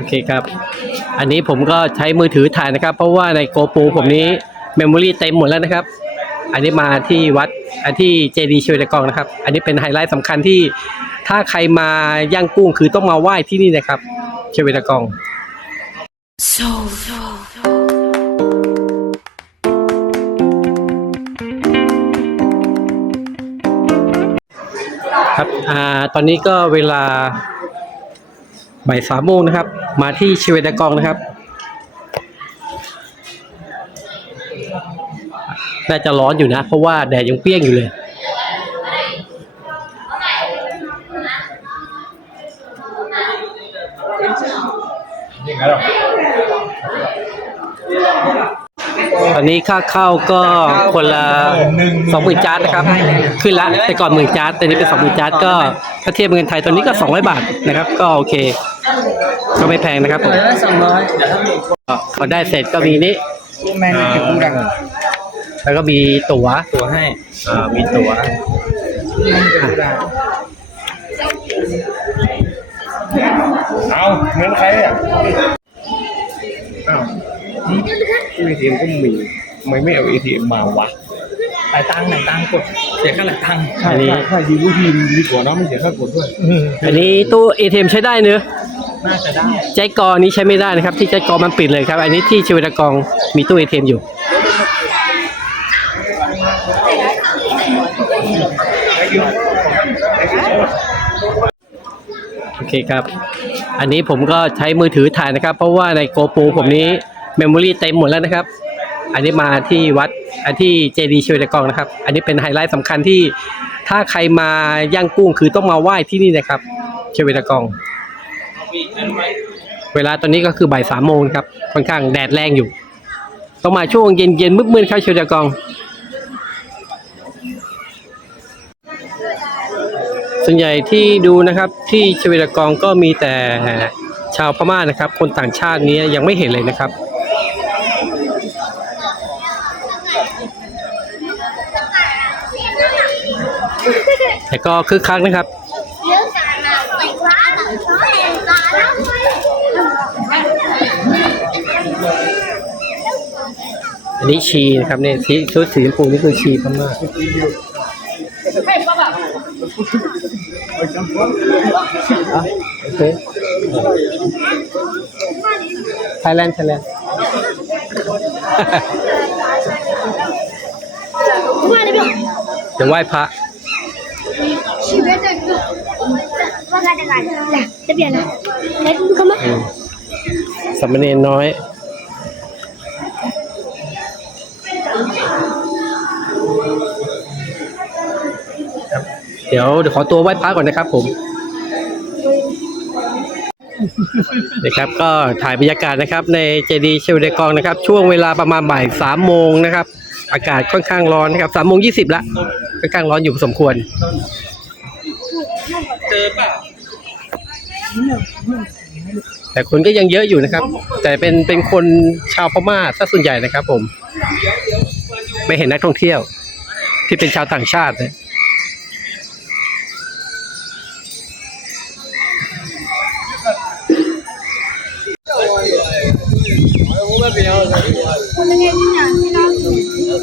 โอเคครับ อันนี้ผมก็ใช้มือถือถ่ายนะครับ เพราะว่าในโกปูผมนี้เมมโมรี่เต็มหมดแล้วนะครับ อันนี้มาที่วัดอันที่เจดีย์ชเวดากองนะครับ อันนี้เป็นไฮไลท์สำคัญที่ถ้าใครมาย่างกุ้งคือต้องมาไหว้ที่นี่นะครับชเวดากอง So, so, ครับ อ่า ตอนนี้ก็เวลา บ่ายสามโมงนะครับ มาที่ชเวดากองนะครับ น่าจะร้อนอยู่นะ เพราะว่าแดดยังเปรี้ยงอยู่เลย ตอนนี้ค่าเข้าก็คนละสองหมื่นจาร์ดนะครับ ขึ้นละแต่ก่อนหมื่นจาร์ดแต่นี้เป็นสองหมื่นจาร์ดก็ถ้าเทียบเป็นเงินไทยตอนนี้ก็สองร้อยบาทนะครับ ก็โอเค ก็ไม่แพงนะครับผมสองร้อยก็พอได้เสร็จก็มีนี้แม่นจะกูดังแล้วก็มีตั๋วตัวให้อ่ามีตั๋วเอาเงินใครอะอ้าว เอทีเอ็มก็มีทำไมไม่เอาเอทีเอ็มมาวะหลายตังค์หลายตังค์กดเสียค่าหลายตังค์อันนี้ถ้าดีลูกทีมดีกว่าเนาะไม่เสียค่ากดด้วยอันนี้ตู้ ATM ใช้ได้เนอะน่าจะได้ ใจกอนี้ใช้ไม่ได้นะครับ ที่ใจกอมันปิดเลยครับ อันนี้ที่ชเวดากองมีตู้ ATM อยู่ โอเคครับ อันนี้ผมก็ใช้มือถือถ่ายนะครับ เพราะว่าในโกปูผมนี้ เมมโมรี่เต็มหมดแล้วนะครับ อันนี้มาที่วัดอันที่เจดีย์ชเวดากองนะครับ อันนี้เป็นไฮไลท์สำคัญที่ถ้าใครมาย่างกุ้งคือต้องมาไหว้ที่นี่นะครับชเวดากอง เวลาตอนนี้ก็คือบ่ายสามโมงครับค่อนข้างแดดแรงอยู่ ต้องมาช่วงเย็นเย็นๆมืดๆครับชเวดากอง ส่วนใหญ่ที่ดูนะครับที่ชเวดากองก็มีแต่ชาวพม่านะครับ คนต่างชาตินี้ยังไม่เห็นเลยนะครับ แต่ก็คึกคักนะครับ Nếu xài mà mày quá rồi số em to lắm อันนี้ชีนะครับเนี่ยสีชุดสีชมพูนี่คือชีพม่าอะโอเคไทยแลนด์ไทยแลนด์ Qua đây biểu เดี๋ยวไหว้พระ Chỉ biết rồi Qua đây này Nè, tiếp biển này Đấy cũng không mất อืมสามเณรน้อยเดี๋ยวเดี๋ยวขอตัวไหว้พระก่อนนะครับผมนะครับก็ถ่ายบรรยากาศนะครับในเจดีย์เชลเดกองนะครับ ช่วงเวลาประมาณบ่ายสามโมงนะครับ อากาศค่อนข้างร้อนนะครับสามโมงยี่สิบละค่อนข้างร้อนอยู่สมควร เจอป่ะแต่คนก็ยังเยอะอยู่นะครับ แต่เป็นเป็นคนชาวพม่าซะส่วนใหญ่นะครับ ผม ไม่เห็นนักท่องเที่ยว ที่เป็นชาวต่างชาตินะ Con nghe như nào Như nào Ra lại nó ไม่เคยดู แบ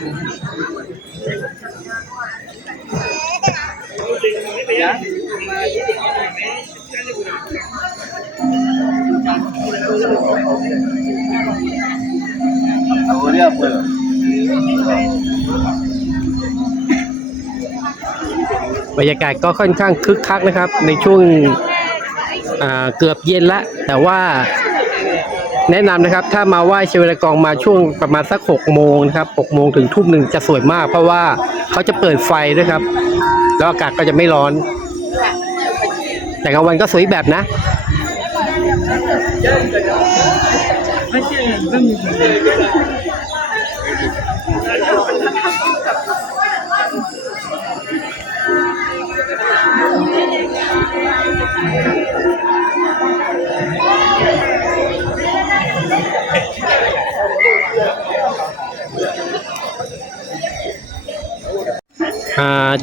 ะเป็นเด็กเบรรยากาศก็ค่อนข้างคึกคักนะครับ ในช่วงเกือบเย็นแล้วแต่ว่า แนะนำนะครับถ้ามาไหว้เชวรกองมาช่วงประมาณสักหกโมงนะครับหกโมงถึงทุ่มหนึ่งจะสวยมาก เพราะว่าเขาจะเปิดไฟด้วยครับ แล้วอากาศก็จะไม่ร้อน แต่กลางวันก็สวยแบบนะอ่า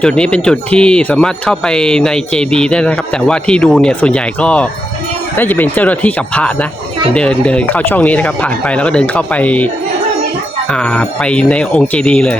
จุดนี้เป็นจุดที่สามารถเข้าไปในเจดีได้นะครับ แต่ว่าที่ดูเนี่ยส่วนใหญ่ก็น่าจะเป็นเจ้าหน้าที่กับพระนะเดินเดินเข้าช่องนี้นะครับ ผ่านไปแล้วก็เดินเข้าไปอ่าไปในองค์เจดีเลย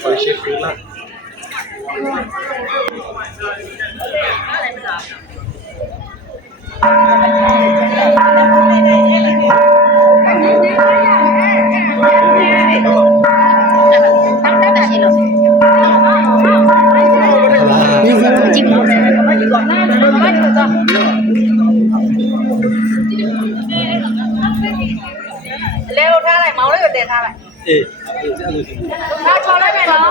คอยเช็คพื้นละ เร็วท่าอะไรเมาส์เลยเด็ดท่าอะไรท่าโชว์ได้ไหมเนาะ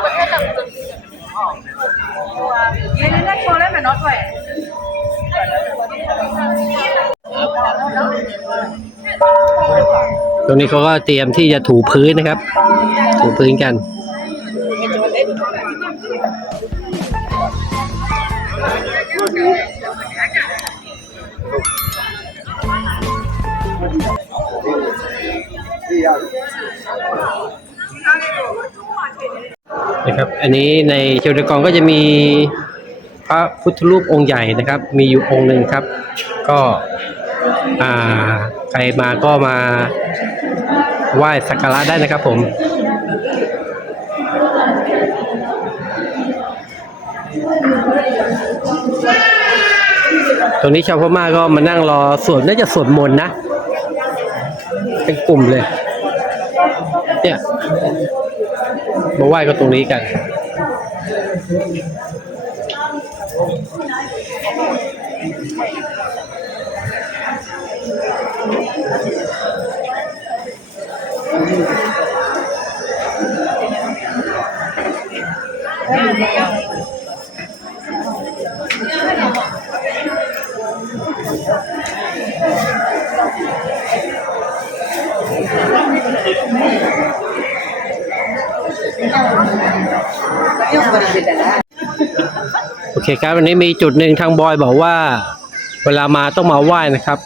ยืนนั่งโชว์ได้ไหมเนาะด้วยตรงนี้เขาก็เตรียมที่จะถูพื้นนะครับ ถูพื้นกัน นะครับ อันนี้ในเชลตะกองก็จะมีพระพุทธรูปองค์ใหญ่นะครับ มีอยู่องค์หนึ่งครับ ก็ใครมาก็มาไหว้สักการะได้นะครับผม ตรงนี้ชาวพม่าก็มานั่งรอสวดน่าจะสวดมนต์นะ เป็นกลุ่มเลย เนี่ย มาไหว้ก็ตรงนี้กัน โอเคครับวันนี้มีจุดหนึ่งทางบอยบอกว่า เวลามาต้องมาไหว้นะครับ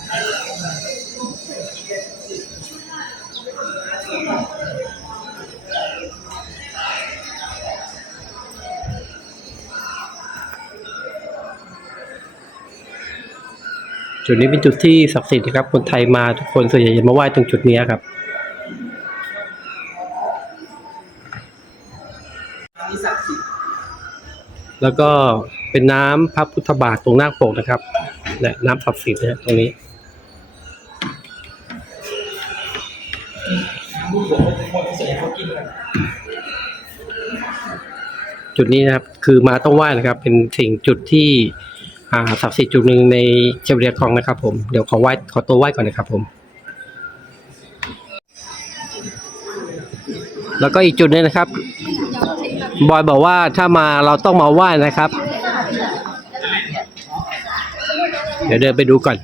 จุดนี้เป็นจุดที่ศักดิ์สิทธิ์นะครับคนไทยมาทุกคนส่วนใหญ่จะมาไหว้ตรงจุดนี้ครับ แล้วก็เป็นน้ำพระพุทธบาทตรงหน้าปกนะครับเนี่ยน้ำศักดิ์สิทธิ์นะตรงนี้จุดนี้นะครับคือมาต้องไหว้นะครับ เป็นสิ่งจุดที่ศักดิ์สิทธิ์จุดหนึ่งในเชลเรียคองนะครับ ผมเดี๋ยวขอไหว้ขอตัวไหว้ก่อนนะครับผม แล้วก็อีกจุดหนึงนะครับ บอยบอกว่าถ้ามาเราต้องมาไหว้นะครับ เดี๋ยวเดินไปดูก่อน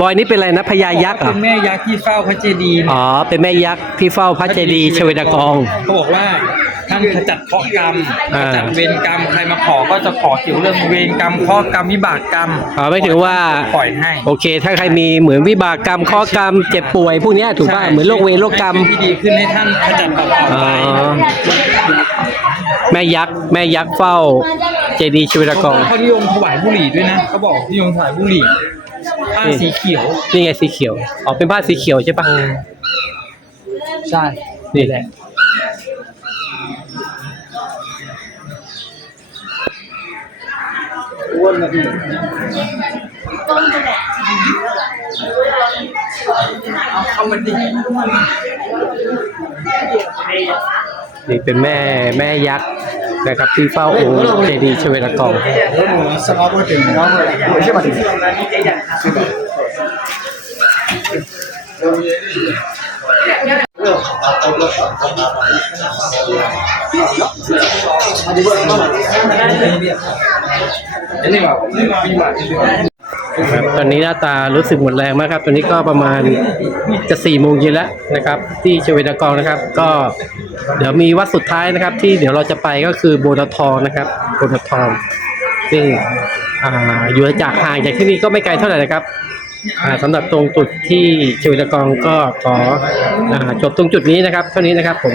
บอยนี่เป็นอะไรนะพญายักษ์เหรเป็อะนแม่ยักษ์ที่เฝ้าพระเจดีย์อ๋อเป็นแม่ยักษ์ที่เฝ้าพระเจดีย์ชเวดากองเขาบอกว่า ท่านขจัดเคราะห์กรรมขอ่า จัดเวรกรรมใครมาขอก็จะขอเกี่ยวเรื่องเวรกรรมเคราะห์กรรมวิบากกรรมอ๋อไม่ถึงว่า ปล่อยให้ โอเค ถ้าใครมีเหมือนวิบากกรรมข้อกรรม เจ็บป่วยพวกเนี้ยถูกป่ะ ใช่เหมือนโรคเวรโรคกรรม ให้ชีวิตที่ดีขึ้นให้ท่านขจัดปัดเป่าอ๋อ ไปแม่ยักษ์ แม่ยักษ์เฝ้า เจดีย์ชเวดากองเขานิยมถวายบุหรี่ด้วยนะเขาบอกนิยมถวายบุหรี่ผ้าสีเขียว นี่ไงสีเขียวอ๋อเป็นผ้าสีเขียวใช่ปะใช่นี่แหละ นี่เป็นแม่แม่ยักษ์นะครับที่เฝ้าองค์เจดีย์ชเวดากองครับ ตอนนี้หน้าตารู้สึกหมดแรงมากครับ ตอนนี้ก็ประมาณจะสี่โมงเย็นแล้วนะครับ ที่ชเวดากองนะครับ ก็เดี๋ยวมีวัดสุดท้ายนะครับ ที่เดี๋ยวเราจะไปก็คือโบนาทองนะครับโบนาทองซึ่งออยู่จากห่างจากที่นี่ก็ไม่ไกลเท่าไหร่นะครับอ่าสำหรับตรงจุดที่ชเวดากองก็ขออจบตรงจุดนี้นะครับ เท่านี้นะครับผม